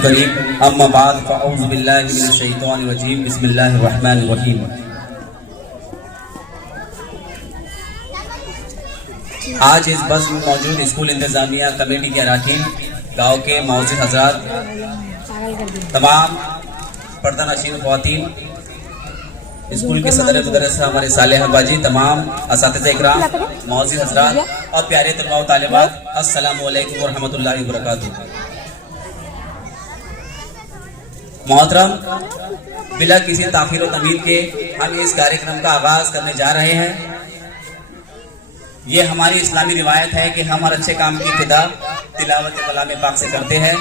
करीम अम्मा बाद फ़अऊज़ु बिल्लाहि मिनश शैतानिर रजीम बिस्मिल्लाहिर रहमानिर रहीम। आज इस बस में मौजूद स्कूल इंतजामिया कमेटी के अरकान, गाँव के मौजूद हजरात, तमाम पर्दानशीन ख़वातीन, स्कूल के सदर मुदर्रिस हमारे सालेह बाजी, तमाम असातिज़ा इकराम, मौजूद हजरात और प्यारे तलबा व तालिबात, अस्सलामु अलैकुम व रहमतुल्लाहि व बरकातुहू। मोहतरम, बिला किसी ताखीर और तमील के हम इस कार्यक्रम का आगाज करने जा रहे हैं। ये हमारी इस्लामी रिवायत है कि हम हर अच्छे काम की इब्तिदा तिलावत कलाम पाक से करते हैं।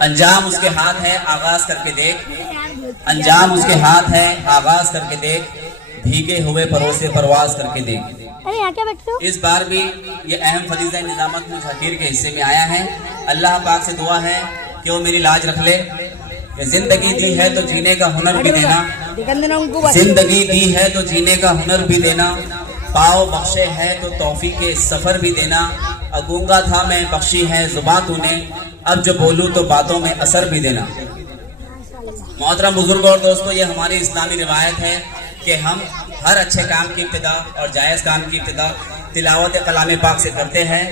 अंजाम उसके हाथ है, आगाज करके देख, अंजाम उसके हाथ है, आगाज करके देख, भीगे हुए परोसे परवाज करके देख। इस बार भी ये अहम फरीज़ा निजामत मुझ हकीर के हिस्से में आया है। अल्लाह पाक से दुआ है कि वो मेरी लाज रख ले। जिंदगी दी है तो जीने का हुनर भी देना, जिंदगी दी है तो जीने का हुनर भी देना, पाओ बख्शे है तो तौफीक के सफर भी देना। अगूंगा था मैं, बख्शी है जुबान तूने, अब जो बोलूं तो बातों में असर भी देना। मोहतरम बुजुर्ग और दोस्तों, ये हमारी इस्लामी रिवायत है कि हम हर अच्छे काम की इब्तिदा और जायज़ काम की इब्तिदा तिलावत कलाम पाक से करते हैं।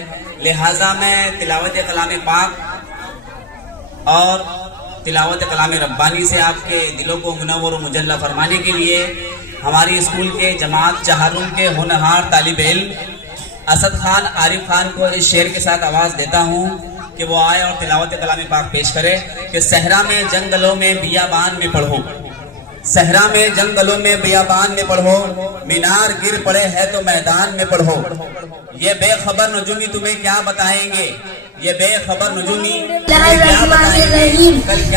लिहाजा मैं तिलावत कलाम पाक और तिलावत कलाम रब्बानी से आपके दिलों को मुनव्वर और मुजल्ला फरमाने के लिए हमारी स्कूल के जमात चहारुम के होनहार तालिब इल्म असद खान आरिफ खान को इस शेर के साथ आवाज़ देता हूँ कि वो आए और तिलावत कलाम पाक पेश करे कि सहरा में जंगलों में बियाबान में पढ़ो, सहरा में जंगलों में बियाबान में पढ़ो, मीनार गिर पड़े है तो मैदान में पढ़ो। ये बेखबर नजूमी तुम्हें क्या बताएंगे, ये बेखबर नजूमी क्या बताएंगे।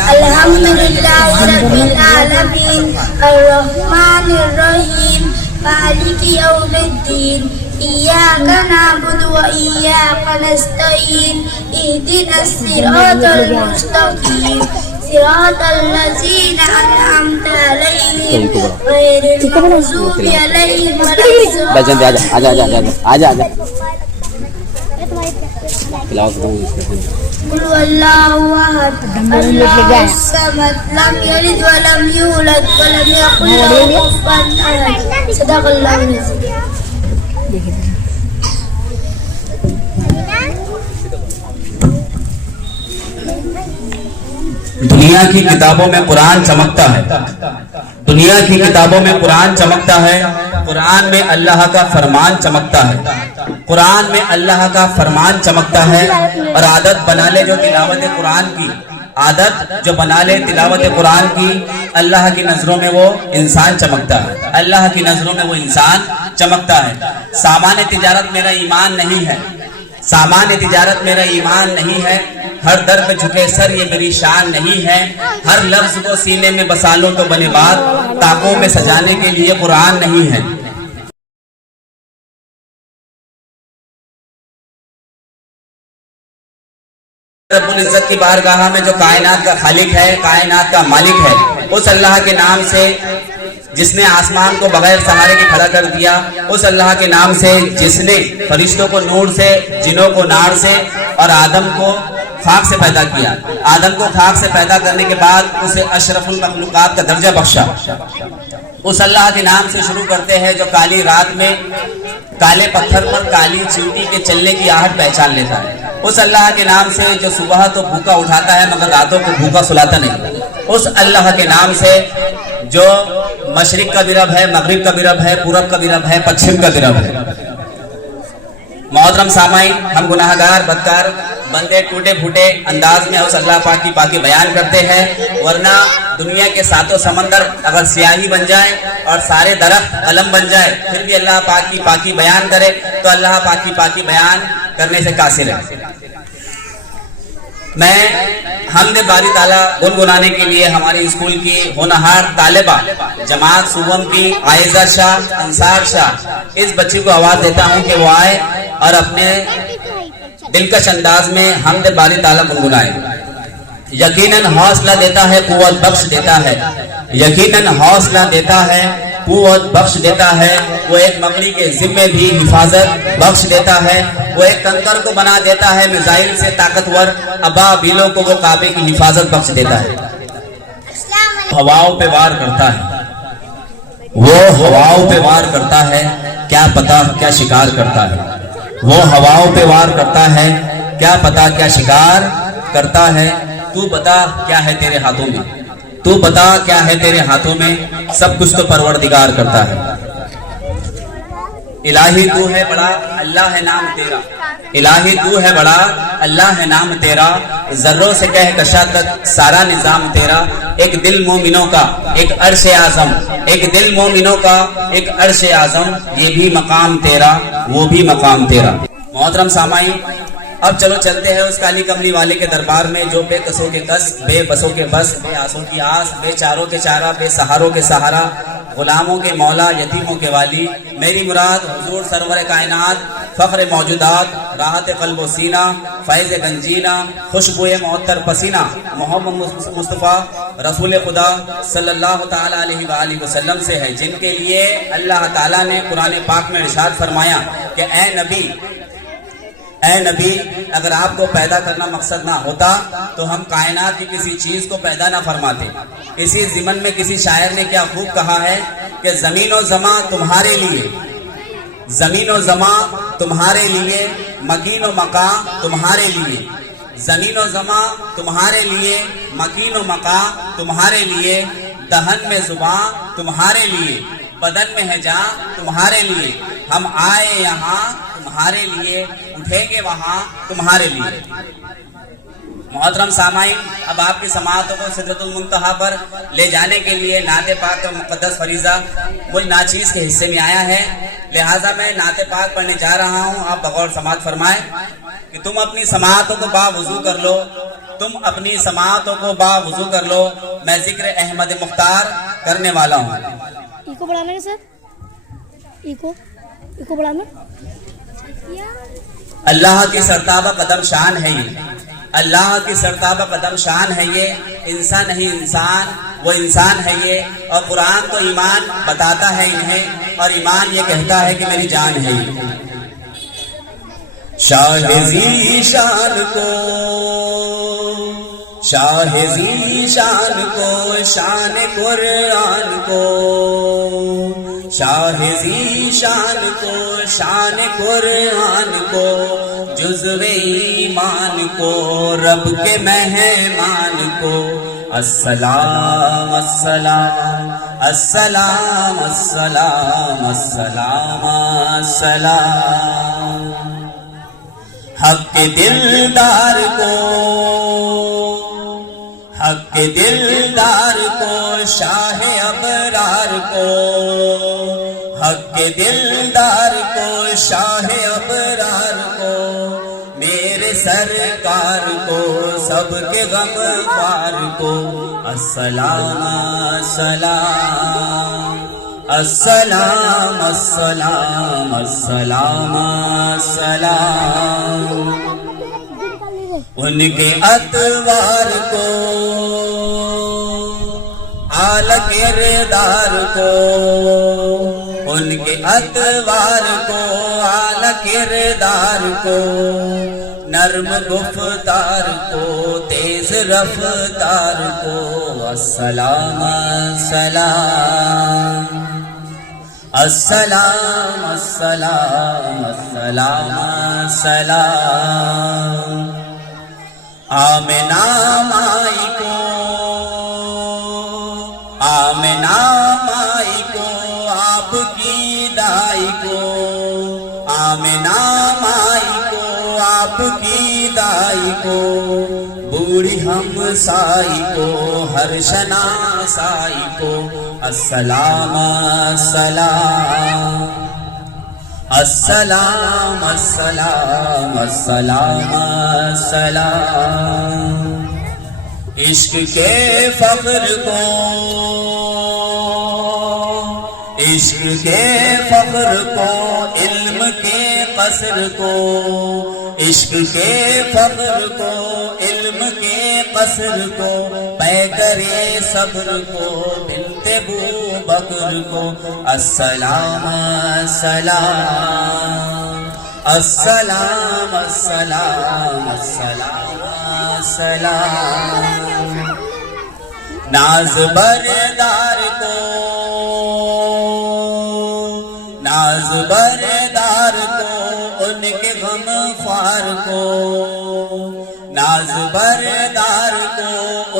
अल्हम्दुलिल्लाहि रब्बिल आलमीन अर्रहमानिर रहीम मालिकि यौमिद्दीन इय्याका नअबुदु व इय्याका नस्तईन इहदिनस सिरातल मुस्तकीम सिरातल लज़ीना अनअमता अलैहिम गैरिल मग़ज़ूबि अलैहिम वलद्दॉलीन। आजा कुल अल्लाहु अहद अल्लाहुस समद लम यलिद व लम यूलद व लम यकुल लहू कुफुवन अहद। सदक़ल्लाहुल अज़ीम। दुनिया की किताबों में कुरान चमकता है, दुनिया की किताबों में कुरान चमकता है, कुरान में अल्लाह का फरमान चमकता है, कुरान में अल्लाह का फरमान चमकता है। और आदत बना ले जो तिलावत कुरान की, आदत जो बना ले तिलावत कुरान की, अल्लाह की नजरों में वो इंसान चमकता है, अल्लाह की नजरों में वो इंसान चमकता है। सामान्य तिजारत मेरा ईमान नहीं है, सामान्य तिजारत मेरा ईमान नहीं है, हर दर पे झुके सर ये मेरी शान नहीं है, हर लफ्ज को सीने में बसा लो तो बने बात, ताकों में सजाने के लिए कुरान नहीं है। रब्बुल इज्जत की बारगाह में जो कायनात का खालिक है, कायनात का मालिक है, उस अल्लाह के नाम से जिसने आसमान को बगैर सहारे के खड़ा कर दिया, उस अल्लाह के नाम से जिसने फरिश्तों को नूर से, जिनों को नार से और आदम को खाक से पैदा किया, आदम को खाक से पैदा करने के बाद उसे अशरफुल मखलूकात का दर्जा बख्शा, उस अल्लाह के नाम से शुरू करते हैं जो काली रात में काले पत्थर पर काली चींटी के चलने की आहट पहचान लेता है, उस अल्लाह के नाम से जो सुबह तो भूखा उठाता है मगर रातों को भूखा सुलाता नहीं, उस अल्लाह के नाम से जो मशरिक का भी रब है, मगरिब का भी रब है, पूरब का भी रब है, पश्चिम का भी रब है। मोहतरम सामाईन, हम गुनाहगार बदकार बंदे टूटे फूटे अंदाज में उस अल्लाह पाक की पाकी बयान करते हैं, वरना दुनिया के सातों समंदर अगर स्याही बन जाए और सारे दरख्त कलम बन जाए फिर भी अल्लाह पाक की पाकी बयान करे तो अल्लाह पाक की पाकी बयान करने से कासिर है। मैं हमद बारी ताला गुनगुनाने के लिए हमारे स्कूल की होनहार तालिबा जमात सुवम की आयजा शाह अंसार शाह, इस बच्ची को आवाज देता हूँ कि वो आए और अपने दिलकश अंदाज में हमद बारी ताला गुनगुनाए। यकीनन हौसला देता है, कुव्वत बख्श देता है, यकीनन हौसला देता है, कुव्वत बख्श देता है, वो एक मकड़ी के जिम्मे भी हिफाजत बख्श देता है, वो एक कंकर को बना देता है मिसाइल से ताकतवर अबाबीलों को वो काबे की हिफाजत बख्श देता है। हवाओं पे वार करता है, वो हवाओं पे वार करता है, क्या पता क्या शिकार करता है। वो हवाओं पे वार करता है, क्या पता क्या शिकार करता है। तू बता क्या है तेरे हाथों में, तू बता क्या है तेरे हाथों में, सब कुछ तो परवरदिगार करता है। इलाही तू है बड़ा, अल्लाह है नाम तेरा, इलाही तू है बड़ा, अल्लाह है नाम तेरा, जर्रों से कह कशा तक सारा निजाम तेरा। एक दिल मोमिनों का एक अर्श आजम, एक दिल मोमिनों का एक अर्श आजम, ये भी मकाम तेरा, वो भी मकाम तेरा। मोहतरम सामाईन, अब चलो चलते हैं उस काली कमली वाले के दरबार में जो बेकसों के कस, बेबसों के बस, बेआसों की आस, बेचारों के चारा, बेसहारों के सहारा, गुलामों के मौला, यतीमों के वाली। मेरी मुराद हुजूर सरवर कायनात, फख्र मौजूदात, राहत क़ल्ब व सीना, फैज़ गंजीना, खुशबुए मुअत्तर पसीना, मोहम्मद मुस्तफ़ा रसूल खुदा सल्लल्लाहु ताला अलैहि व आलिहि वसल्लम से है, जिनके लिए अल्लाह ताला ने कुरान पाक में इरशाद फरमाया कि ऐ नबी, अगर आपको पैदा करना मकसद ना होता तो हम कायनात की किसी चीज को पैदा ना फरमाते। इसी ज़िमन में किसी शायर ने क्या खूब कहा है कि जमीन और जमा तुम्हारे लिए, जमीन और जमा तुम्हारे लिए, मकीन और मका तुम्हारे लिए, जमीन और जमा तुम्हारे लिए, मकीन और मका तुम्हारे लिए, दहन में जुबां तुम्हारे लिए, बदन में है जां तुम्हारे लिए, हम आए यहाँ तुम्हारे लिए, उठेंगे वहां तुम्हारे लिए। मोहतरम सामाईन, अब आपकी समाअतों को सिदरतुल मुंतहा पर ले जाने के लिए नाते पाक का मुक़द्दस फरीज़ा मुझ नाचीज के हिस्से में आया है, लिहाजा मैं नाते पाक पढ़ने जा रहा हूँ। आप बगौर समाअत फरमाए कि तुम अपनी समाअतों को बावुज़ू कर लो, तुम अपनी समाअतों को बावुज़ू कर लो, मैं जिक्र अहमद मुख्तार करने वाला हूँ। इको बढ़ाना है सर, इको बढ़ाना। अल्लाह की सरताबा कदम शान है ये, अल्लाह की सरताबा कदम शान है ये, इंसान नहीं इंसान वो इंसान है ये। और कुरान तो ईमान बताता है इन्हें, और ईमान ये कहता है कि मेरी जान है ये। शाह-ए-ज़ी शान को, शाह-ए-ज़ी शान को, शान कुरान को, शाह-ए-ज़ी शान को, शान कुरान को, जुज़्वे ईमान को, रब के मेहमान को, अस्सलाम अस्सलाम अस्सलाम अस्सलाम अस्सलाम अस्सलाम। हक के दिलदार को, हक के दिलदार को, शाह अबरार को, हक के दिलदार को, शाह अबरार को, मेरे सरकार को, सबके गमख्वार को, अस्सलाम अस्सलाम अस्सलाम अस्सलाम अस्सलाम अस्सलाम। उनके अतवार को, आला किरदार को, उनके अतवार को, आला किरदार को, नर्म गुफ्तार को, तेज रफ्तार को, अस्सलाम अस्सलाम अस्सलाम अस्सलाम अस्सलाम अस्सलाम। आमिना माई को, आमिना माई को, आपकी दाई को, आमिना माई को, आपकी दाई को, बूढ़ी हमसाई को, हर शनासाई को, अस्सलाम अस्सलाम अस्सलाम अस्सलाम अस्सलाम अस्सलाम। इश्क के फख्र को, इश्क के फख्र को, इल्म के कसर को, इश्क के फख्र को, इल्म के कसर को, पैकरे सब्र को, बिनते अबू बकर को अस्सलाम अस्सलाम अस्सलाम अस्सलाम अस्सलाम अस्सलाम। नाज बरदार को नाज बरदार को उनके गम ख्वार को नाज बरदार को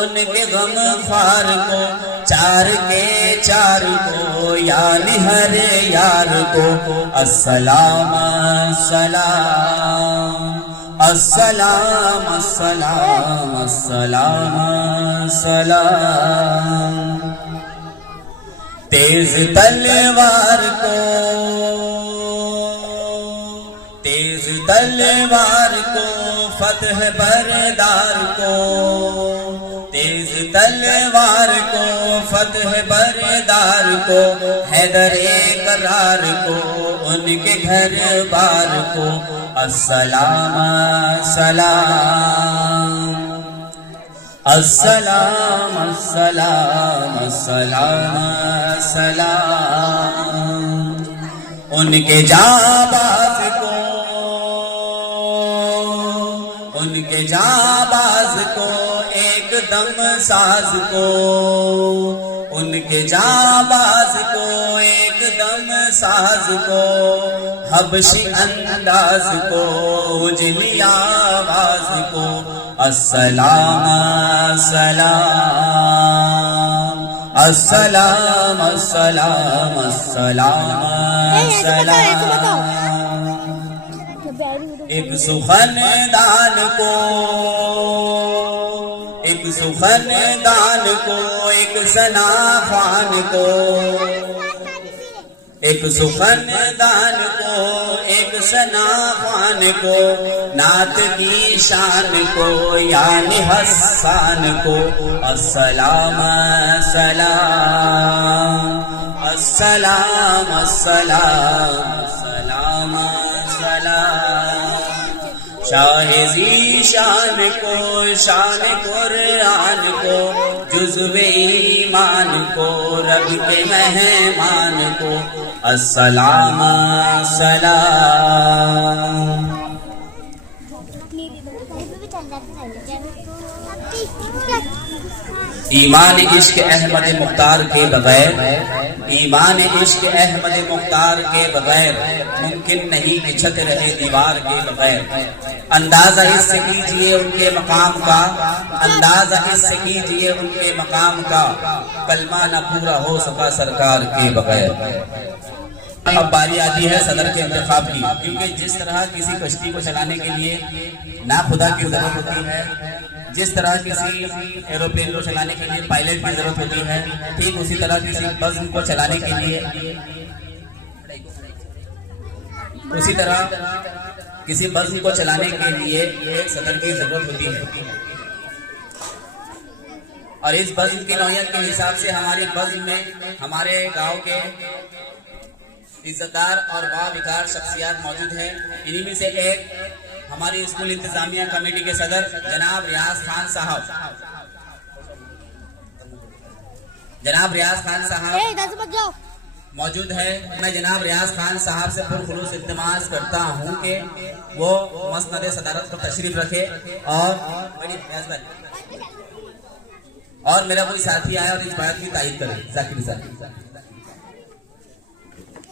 उनके गम ख्वार को चार के चार को यानी हर यार को अस्सलाम अस्सलाम अस्सलाम अस्सलाम अस्सलाम अस्सलाम। तेज तलवार को तेज तलवार को फतह बरदार को तेज तलवार को फतह बरदार को हैदर करार को उनके घर बार को अस्सलाम अस्सलाम अस्सलाम अस्सलाम अस्सलाम अस्सलाम। उनके जाबाज को उनके जाबाज को एकदम साज को उनके जाबाज को एकदम साज को हबशी अंदाज को उजली आवाज को अस्सलाम अस्सलाम अस्सलाम अस्सलाम अस्सलाम अस्सलाम। एक सुखनदान को एक सुखनदान को एक सनाखान को एक सुखनदान को एक सनाखान को नात की शान को यानी हसन को अस्सलाम अस्सलाम अस्सलाम अस्सलाम अस्सलाम अस्सलाम। शाहिदी शान को शान कुरान को जुज़्वे ईमान को रब के मेहमान को अस्सलाम अस्सलाम। ईमान इश्क अहमद मुख्तार के बगैर ईमान इश्क अहमद मुख्तार के बगैर मुमकिन नहीं कि छत रहे दीवार के बगैर। अंदाजा इससे कीजिए उनके मकाम का अंदाजा इससे कीजिए उनके मकाम का कलमा न पूरा हो सका सरकार के बगैर। अब बारी आती है सदर के इंतखाब की, क्योंकि जिस तरह किसी कश्ती को चलाने के लिए ना खुदा की जरूरत होती है, जिस तरह किसी एरोप्लेन को चलाने के लिए पायलट की जरूरत होती है, ठीक उसी तरह किसी बस को चलाने के लिए उसी तरह किसी बज़्म को चलाने के लिए एक सदर की जरूरत होती है। और इस बज़्म की नौयत के हिसाब से हमारी बज़्म में हमारे गांव के इज्जतदार और बाविकार शख्सियत मौजूद हैं। इन्हीं में से एक हमारी स्कूल इंतजामिया कमेटी के सदर जनाब रियाज खान साहब मौजूद है। मैं जनाब रियाज खान साहब से पुरखुलूस इल्तिमास करता हूं कि वो मसनद सदारत को तशरीफ रखे। और मेरा कोई साथी आया और इस बात की तारीफ करे। जाकिर साहब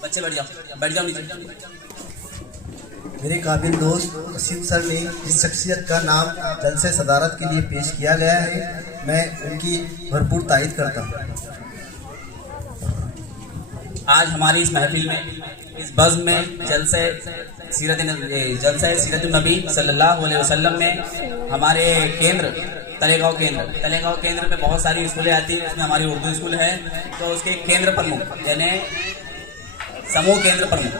बच्चे बैठ जाओ नीचे। मेरे काबिल दोस्त वसीम सर ने जिस शख्सियत का नाम जलसे सदारत के लिए पेश किया गया है, मैं उनकी भरपूर तारीफ करता हूँ। आज हमारी इस महफिल में इस बज़्म में जलसे सीरत नबी सल्लल्लाहु अलैहि वसल्लम में हमारे केंद्र तलेगांव केंद्र में बहुत सारी स्कूलें आती है। उसमें हमारी उर्दू स्कूल है, तो उसके केंद्र प्रमुख यानी समूह केंद्र प्रमुख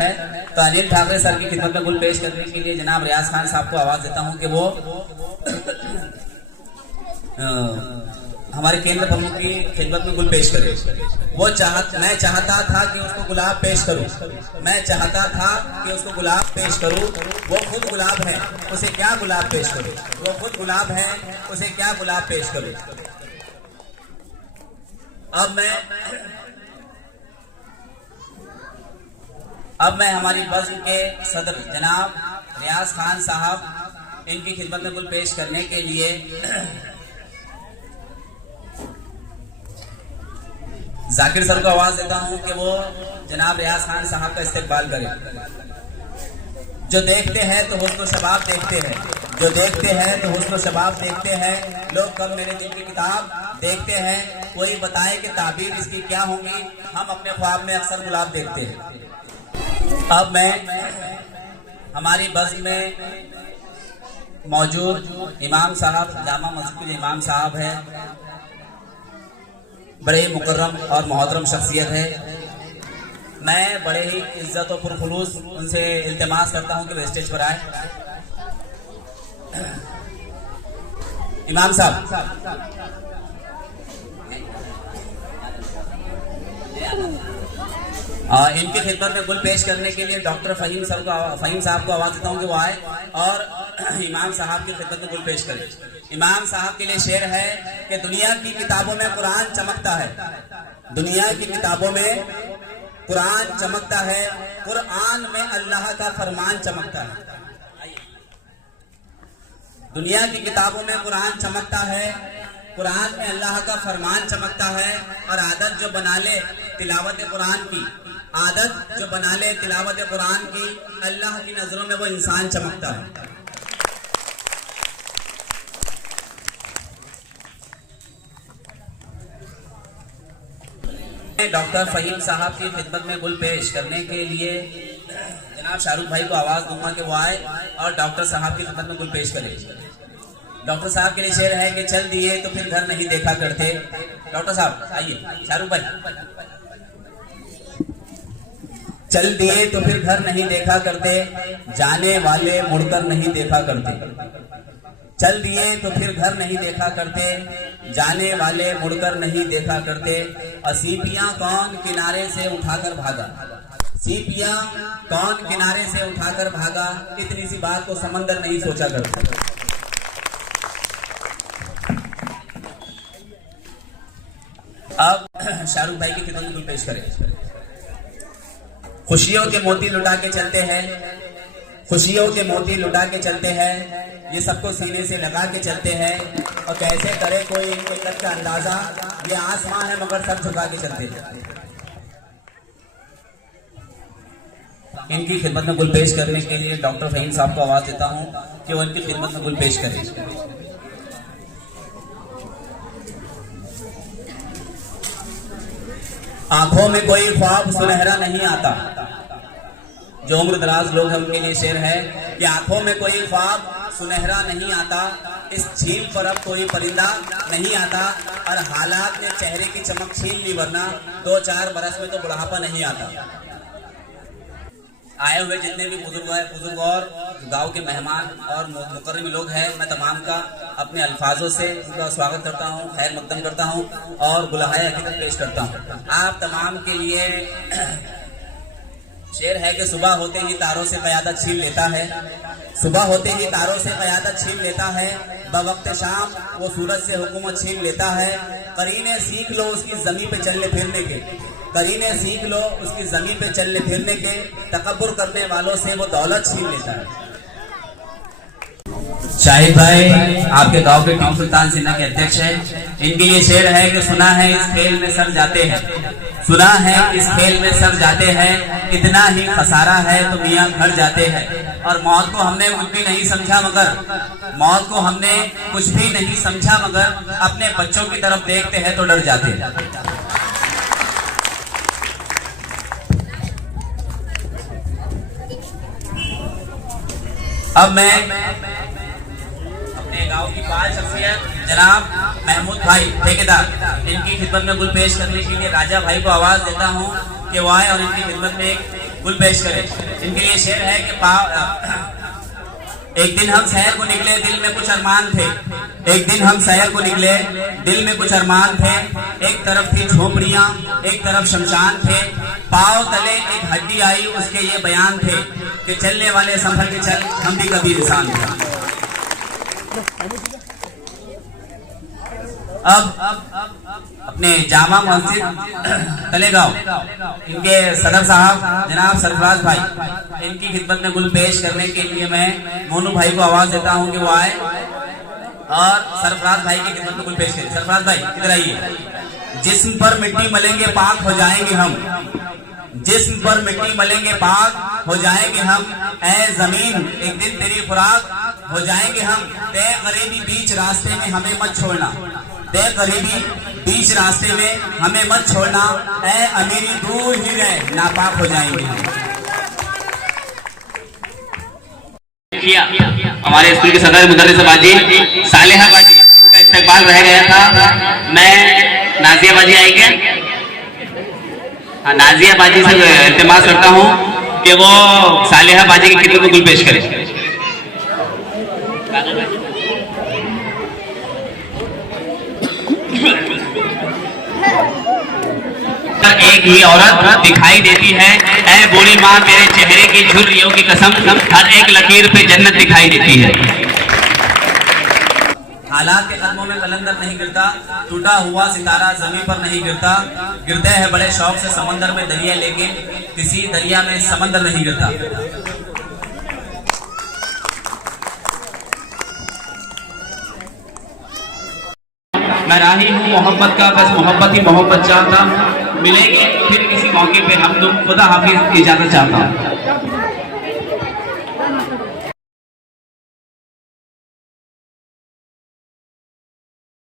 है। तो अनिल ठाकरे सर की खिदमत में गुल पेश करने के लिए जनाब रियाज खान साहब को आवाज देता हूं कि वो हमारे केंद्र प्रमुख की खिदमत में गुल पेश करे। मैं चाहता था कि उसको गुलाब पेश करूं, वो खुद गुलाब है, उसे क्या गुलाब पेश करूं, अब मैं हमारी बज़्म के सदर जनाब रियाज खान साहब इनकी खिदमत में गुल पेश करने के लिए जाकिर सर को आवाज देता हूं कि वो जनाब रियाज खान साहब का इस्तकबाल करें। जो देखते हैं तो हुस्न शबाब देखते हैं, जो देखते हैं तो हुस्न शबाब देखते हैं। लोग कब मेरे दिल की किताब देखते हैं, कोई बताए कि ताबीर इसकी क्या होगी, हम अपने ख्वाब में अक्सर गुलाब देखते हैं। अब मैं हमारी बज़्म में मौजूद इमाम साहब, जामा मस्जिद के इमाम साहब हैं, बड़े मुकर्रम और मोहतरम शख्सियत है। मैं बड़े ही इज्जत और पुरखुलूस उनसे इल्तिमास करता हूं कि वो स्टेज पर आए। इमाम साहब, इनकी खिदमत में गुल पेश करने के लिए डॉक्टर फहीम साहब को आवाज देता हूं कि वो आए और इमाम साहब की खिदमत में गुल पेश करें। इमाम साहब के लिए शेर है कि दुनिया की किताबों में कुरान चमकता है, दुनिया की किताबों में कुरान चमकता है, कुरान में अल्लाह का फरमान चमकता है। दुनिया की किताबों में कुरान चमकता है, कुरान में अल्लाह का फरमान चमकता है। और आदत जो बना ले तिलावत कुरान की, आदत जो बना ले तिलावत कुरान की, अल्लाह की नजरों में वो इंसान चमकता है। डॉक्टर फहीम साहब की खिदमत में गुल पेश करने के लिए जनाब शाहरुख भाई को आवाज दूंगा कि वो आए और डॉक्टर साहब की खिदमत में गुल पेश करें। डॉक्टर साहब के लिए शेर है कि चल दिए तो फिर घर नहीं देखा करते। डॉक्टर साहब आइए, शाहरुख भाई। चल दिए तो फिर घर नहीं देखा करते, जाने वाले मुड़कर नहीं देखा करते। चल दिए तो फिर घर नहीं देखा करते, जाने वाले मुड़कर नहीं देखा करते। और सीपियां कौन किनारे से उठाकर भागा, सीपियां कौन किनारे से उठाकर भागा, इतनी सी बात को समंदर नहीं सोचा करते। अब शाहरुख भाई की खिदमत में पेश करें। खुशियों के मोती लुटा के चलते हैं, खुशियों के मोती लुटा के चलते हैं, ये सबको सीने से लगा के चलते हैं। और कैसे करे कोई इनके कद का अंदाजा, ये आसमां है मगर सर झुका के चलते हैं। इनकी खिदमत में गुल पेश करने के लिए डॉक्टर फहीम साहब को आवाज देता हूं कि वो इनकी खिदमत में गुल पेश करें। आंखों में कोई ख्वाब सुनहरा नहीं आता, जो उम्र दराज लोग हैं उनके लिए शेर है कि आंखों में कोई ख्वाब सुनहरा नहीं आता, इस झील पर अब कोई परिंदा नहीं आता। और हालात ने चेहरे की चमक छीन ली, वरना 2-4 बरस में तो बुढ़ापा नहीं आता। आए हुए जितने भी बुजुर्ग और गांव के मेहमान और मुकर्रम लोग हैं, मैं तमाम का अपने अल्फाजों से उनका स्वागत करता हूं, खैर मकदम करता हूं और गुलाहे हकीकत पेश करता हूं। आप तमाम के लिए शेर है कि सुबह होते ही तारों से क़यादत छीन लेता है, सुबह होते ही तारों से क़यादत छीन लेता है। बवक्त शाम वो सूरज से हुकूमत छीन लेता है। करीने सीख लो उसकी जमीन पे चलने फिरने के, करीने सीख लो उसकी जमीन पे चलने फिरने के, तकब्बुर करने वालों से वो दौलत छीन लेता है। शाहिद भाई आपके गांव के टीम सुल्तान सिन्हा के अध्यक्ष हैं। इनके ये शेर है कि सुना है इस खेल में सर जाते हैं, सुना है इस खेल में सर जाते हैं, इतना ही खसारा है तो मियां घर जाते हैं। और मौत को हमने कुछ भी नहीं समझा मगर, मौत को हमने कुछ भी नहीं समझा मगर, अपने बच्चों की तरफ देखते हैं तो डर जाते हैं। अब मैं अपने गांव की 5 शख्सियत जनाब महमूद भाई ठेकेदार, इनकी खिदमत में गुल पेश करने के लिए राजा भाई को आवाज देता हूं कि वो आए और इनकी खिदमत में एक गुल पेश करें। इनके लिए शेर है कि एक दिन हम शहर को निकले, दिल में कुछ अरमान थे, एक दिन हम शहर को निकले, दिल में कुछ अरमान थे। एक तरफ थी झोपड़ियां, एक तरफ शमशान थे, पांव तले एक हड्डी आई, उसके ये बयान थे कि चलने वाले संभल के चल, हम भी कभी इंसान थे। अब अपने जामा मस्जिद तलेगांव इनके सदर साहब जनाब सरफराज भाई, इनकी खिदमत में गुल पेश करने के लिए मैं मोनू भाई को आवाज देता हूं कि वो आए और सरफराज भाई की खिदमत में गुल पेश करें। सरफराज भाई इधर आइए। जिस्म पर मिट्टी मलेंगे पाक हो जाएंगे हम, जिस्म पर मिट्टी मलेंगे पाक हो जाएंगे हम, ऐ जमीन एक दिन तेरी खुराक हो जाएंगे हम। तय गरीबी बीच रास्ते में हमें मत छोड़ना, तय गरीबी बीच रास्ते में हमें मत छोड़ना, ऐ अमीरी दूर ही गए नापाक हो जाएंगे। हमारे स्कूल के सदर मुदर्रिस बाजी सालेहा बाजी, इनका इस्तेकबाल रह गया था। मैं नाजिया बाजी आएंगे, हाँ नाजिया बाजी से इल्तिमास करता हूँ कि वो सालेहा बाजी की खिदमत में गुल पेश करें। एक ही औरत दिखाई देती है, ऐ बूढ़ी माँ मेरे चेहरे की झुर्रियों की कसम, हर एक लकीर पे जन्नत दिखाई देती है। हालात के कदमों में कलंदर नहीं गिरता, टूटा हुआ सितारा जमीन पर नहीं गिरता, गिरते हैं बड़े शौक से समंदर में दरिया, लेकिन किसी दरिया में समंदर नहीं गिरता। मैं राही हूँ मोहब्बत का, बस मोहब्बत ही मोहब्बत चाहता। मिलेंगे फिर किसी मौके पे हम लोग, खुदा हाफिज इजाजत चाहता हूँ।